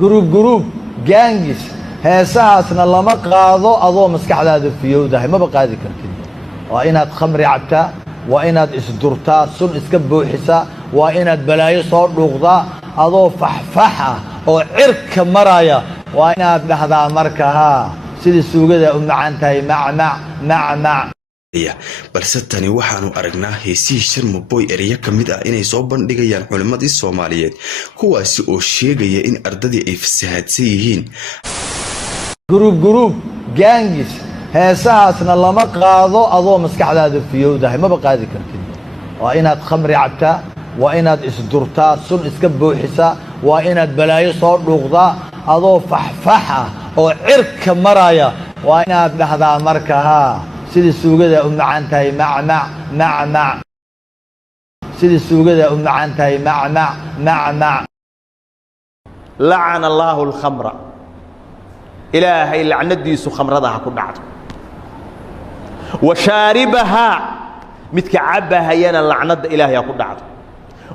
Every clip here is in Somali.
جروب جانجس heesahaasna lama qaado adoo maskaxdaada fiyowdahay maba qaadi kartid waa inaad khamri cabtaa waa inaad isdurtaa sun iska buuxisaa waa inaad balaayo soo dhuuqdaa adoo faxfax ah oo cirka maraya waa inaad dhahdaa marka haa sidii suugada u macaan tahay macmac balse tani waxaanu aragnaa heesihii Sharmaboy ereya ka mid ah inay soo bandhigayaan culimadii Soomaaliyeed kuwaasi oo sheegaya in ardadii ay fasahaadsan yihiin جروب جانجس heesahaasna lama qaado adoo maskaxdaada fiyowdahay maba qaadi kartid waa inaad khamri cabtaa waa inaad isdurtaa sun iska buuxisaa waa inaad balaayo soo dhuuqdaa adoo faxfax ah oo cirka maraya waa inaad dhahdaa marka haa sidii suugada u macaan tahay macmac sidii suugada u macaan tahay macmac la'ana Allahu al-khamra إلهي لعنتيسو خمرها كدعت وشاربها متكعبها ينا لعنت إلهي كدعت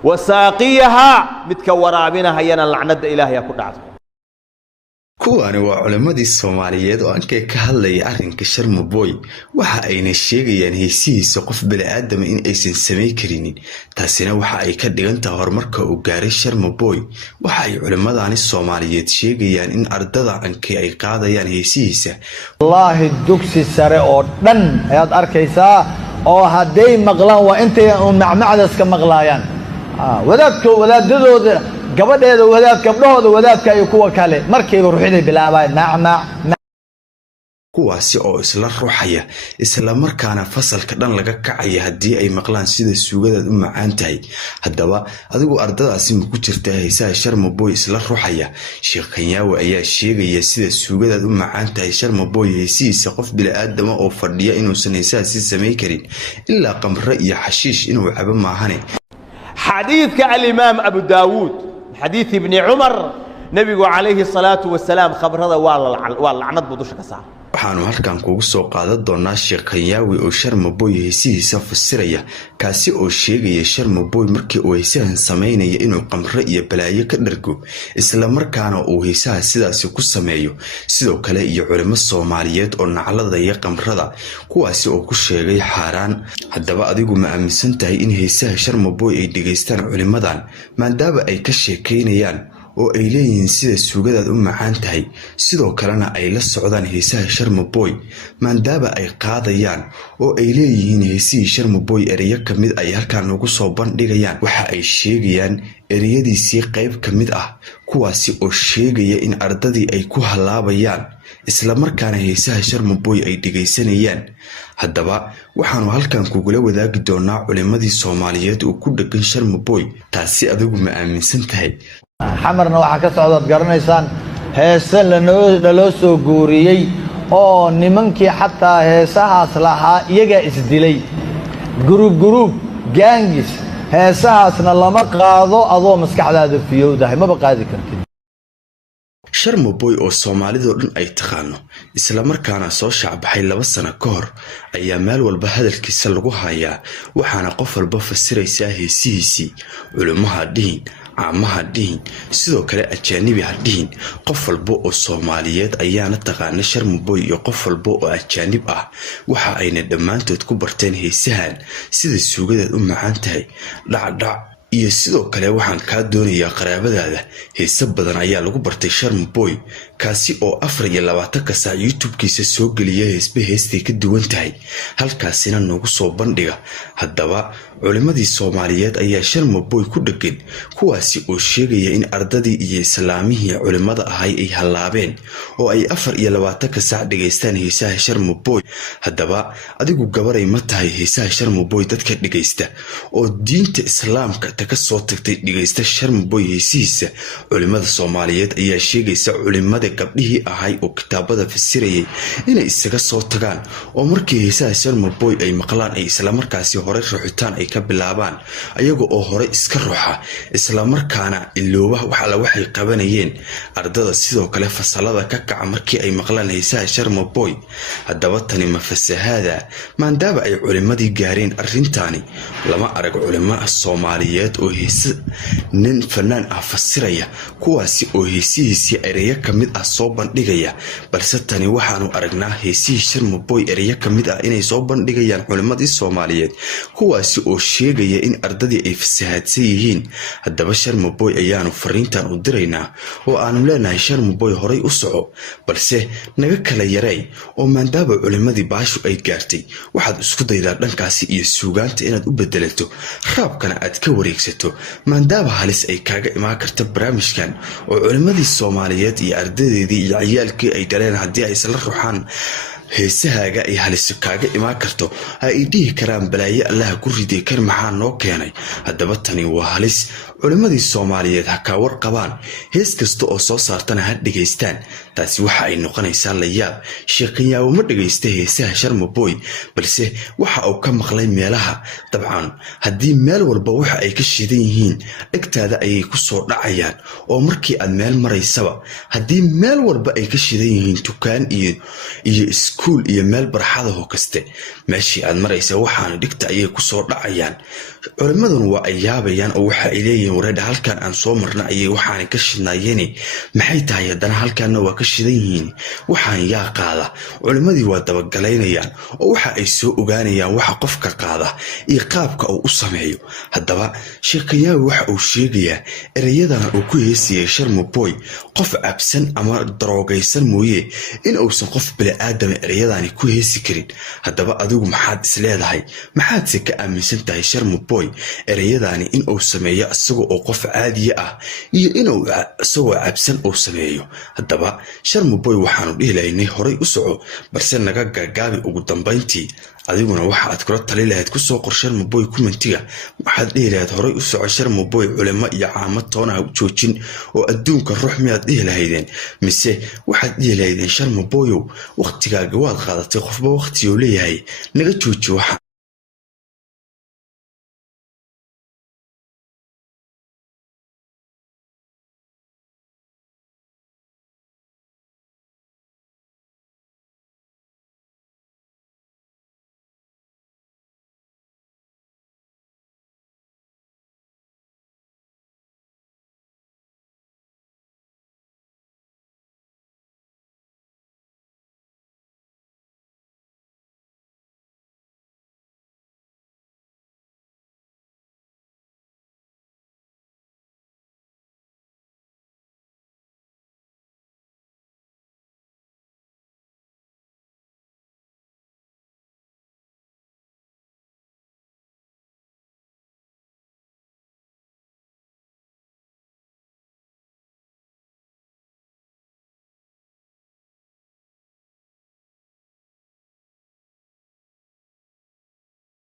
وساقيها متكورابينها ينا لعنت إلهي كدعت kuwani waa culimadii Soomaaliyeed oo aankay ka hadlayay arrinka Sharmaboy waxa ayna sheegayaan heesihiisa qof bini'aadam in aysan sameey karin taasina waxa ay ka dhigantaa horumarka uu gaaray Sharmaboy waxa ay culimadani Soomaaliyeed sheegayaan in ardada aankay ay qaadayaan heesihiisa wallahi dugsi sare oo dhan ayaad arkaysaa oo haday maqlaan waa intay macmacdaas ka maqlaayaan wadaadadooda gabadheeda wadaad gabdhahooda wadaadka ay kuwa kale markayba ruuxday bilaabay macmac kuwaasi oo isla ruuxaya isla markaana fasalka dhan laga kacaya hadii ay maqlaan sida suugada u macaan tahay hadaba adigu ardadaasi ma ku jirtaa heesaha Sharmaboy isla ruuxaya Sheekh Kanyaawi ayaa sheegaya sida suugada u macaan tahay Sharmaboy heesihiisa qof bini'aadam oo fadhiya inuu sameeyay sameey karin illa qamra iyo xashiish inuu cabo maahane حديث كالإمام أبو داود حديث ابن عمر نبي عليه الصلاة والسلام خبر هذا واللعنات بدوش كسار waxaanu halkan kugu soo qaadan doonaa Sheekh Kanyaawi oo Sharmaboy heesihiisa fasiraya kaasi oo sheegaya Sharmaboy markii uu heesahan sameynaya inuu qamro iyo balaayo ka dhargo isla markaana uu heesaha sidaas ku sameeyo sidoo kale iyo culimo Soomaaliyeed oo naclada iyo qamrada kuwaasi oo ku sheegay xaraan hadaba adigu ma aaminsan tahay in heesaha Sharmaboy ay dhigeystaan culimadan maadaama ay ka sheekeynayaan oo ay leeyihiin sida suugada u macaan tahay sidoo kalena ay la socdaan heesaha Sharmaboy maadaama ay qaadayaan oo ay leeyihiin heesihii Sharmaboy ereya ka mid ay halkaan ugu soo bandhigayaan waxa ay sheegayaan ereyadiisii qayb ka mid ah kuwaasi oo sheegaya in ardadii ay ku halaabayaan isla markaana heesaha Sharmaboy ay dhigeysanayaan hadaba waxaanu halkaan kugula wadaagi doonaa culimadii Soomaaliyeed oo ku dhagan Sharmaboy taasi adigu ma aaminsan tahay xamarna waxa ka socda garanaysaan heesa loo soo guuriyay oo nimankii xataa heesahaas lahaa iyaga isdilay group gangis heesahaasna lama qaado adoo maskaxdaada fiyowdahay maba qaadi kartid Sharmaboy oo Soomaalidu dhan ay taqaano isla markaana soo shacbaxay 2 sano ka hor ayaa meel walba hadalkiisa lagu hayaa waxaana qof walba fasiraysaa heesihiisii culimaha dhihin عامها دين sidoo kale ajaanibi hadin qof walba oo Soomaaliyeed ayaana taqaan Sharmaboy iyo qof walba oo ajaanib ah waxa ayna dhamaantood ku barteen heesahan sida suugada u macaan tahay dhacdhac iyo sidoo kale waxaan ka doonayaa qaraabadaada heesa badan ayaa lagu bartay Sharmaboy kaasi oo 24 ka saac YouTube-kiisa soo galiyay heestay ka duwan tahay halkaasina noogu soo bandhiga hadaba culimadii Soomaaliyeed ayaa Sharmaboy ku dhagan kuwaasi oo sheegaya in ardadii iyo islaamihii culimada ahay ay halaabeen oo ay 24 ka saac dhigeystaan heesaha Sharmaboy hadaba adigu gabaray ma tahay heesaha Sharmaboy dadka dhigeysta oo diinta islaamka ka soo tagtay dhigeysta Sharmaboy heesihiisa culimada Soomaaliyeed ayaa sheegaysa culimada gabdhihii ahay oo kitaabada fasirayay inay isaga soo tagaan oo markii heesaha Sharmaboy ay maqlaan ay isla markaasi hore ruuxitaan ay ka bilaabaan ayaga oo hore iska ruuxa isla markaana ilooba waxay qabanayeen ardada sidoo kale fasalada ka kaca markii ay maqlaan heesaha Sharmaboy hadaba tani ma fasahaada maadaama ay culimadii gaareen arrintaani lama arag culimo Soomaaliyeed oo heesa nin fanaan ah fasiraya kuwaasi oo heesihiisii ereyo ka mid ah soo bandhigaya balse tani waxaanu aragnaa heesihii Sharmaboy ereyo ka mid ah inay soo bandhigayaan culimadii Soomaaliyeed kuwaasi oo sheegaya in ardadii ay fasahaadsan yihiin haddaba Sharmaboy ayaanu fariintan u diraynaa oo aanu leenahay Sharmaboy horay u soco balse naga kala yaray oo maadaama culimadii baashu ay gaartay waxaad isku daydaa dhankaasi iyo suugaanta inaad u bedelato raabkana aad ka wareegsato maadaama halis ay kaaga imaan karta barnaamijkan oo culimadii Soomaaliyeed iyo ardadeedii iyo ciyaalkii ay dhaleen haddii ay isla ruuxaan heesahaaga ay halis kaaga imaan karto ay dhihi karaan balaaye Allah ku riday kar maxaa noo keenay haddaba tani waa halis culimadii Soomaaliyeed ha ka warqabaan hees kasta oo soo saartana ha dhageystaan taasi waxa ay noqonaysaa la yaab sheekayaawo ma dhageysta heesaha Sharmaboy balse waxa uu ka maqlay meelaha dabcan haddii meel walba waxa ay ka shidan yihiin dhagtaada ayay ku soo dhacayaan oo markii aad meel maraysaba haddii meel walba ay ka shidan yihiin dukaan iyo iskuul iyo meel barxada oo kaste meeshii aad maraysa waxaana dhigta ayay ku soo dhacayaan culimadan waa ay yaabayaan oo waxa ay leeyihiin wareed halkan aan soo marna ayay waxaan ka shidnaayeen maxay tahay haddana halkaana waa ka shidan yihiin waxaan yaa qaada culimadii waa daba galaynayaan oo waxa ay soo ogaanayaan waxa qofka qaada iyo qaabka uu u sameeyo haddaba sheekayaawi waxa uu sheegayaa erayadan uu ku heesiyay Sharmaboy qof cabsan ama daroogaysan mooyee in uusan qof bili aadam erayadani ku heesi karin haddaba adigu maxaad isleedahay maxaad si ka aaminsan tahay Sharmaboy erayadani in uu sameeyo asagoo oo qof caadi ah iyo inuu asagoo cabsan uu sameeyo haddaba Sharmaboy waxaanu dhihi lahaynay horay u soco balse naga gaagaabi ugu dambeyntii adiguna waxa aad kula tali lahayd ku soo qor Sharmaboy commentiga waxaad dhihi lahayd horay u soco Sharmaboy culimo iyo caamad toona u joojin oo adduunka ruux miyaad dhihi lahaydeen mise waxaad dhihi lahaydeen Sharmaboy waqtigaaga waad qaadatay qofba waqti uu leeyahay naga jooji waxa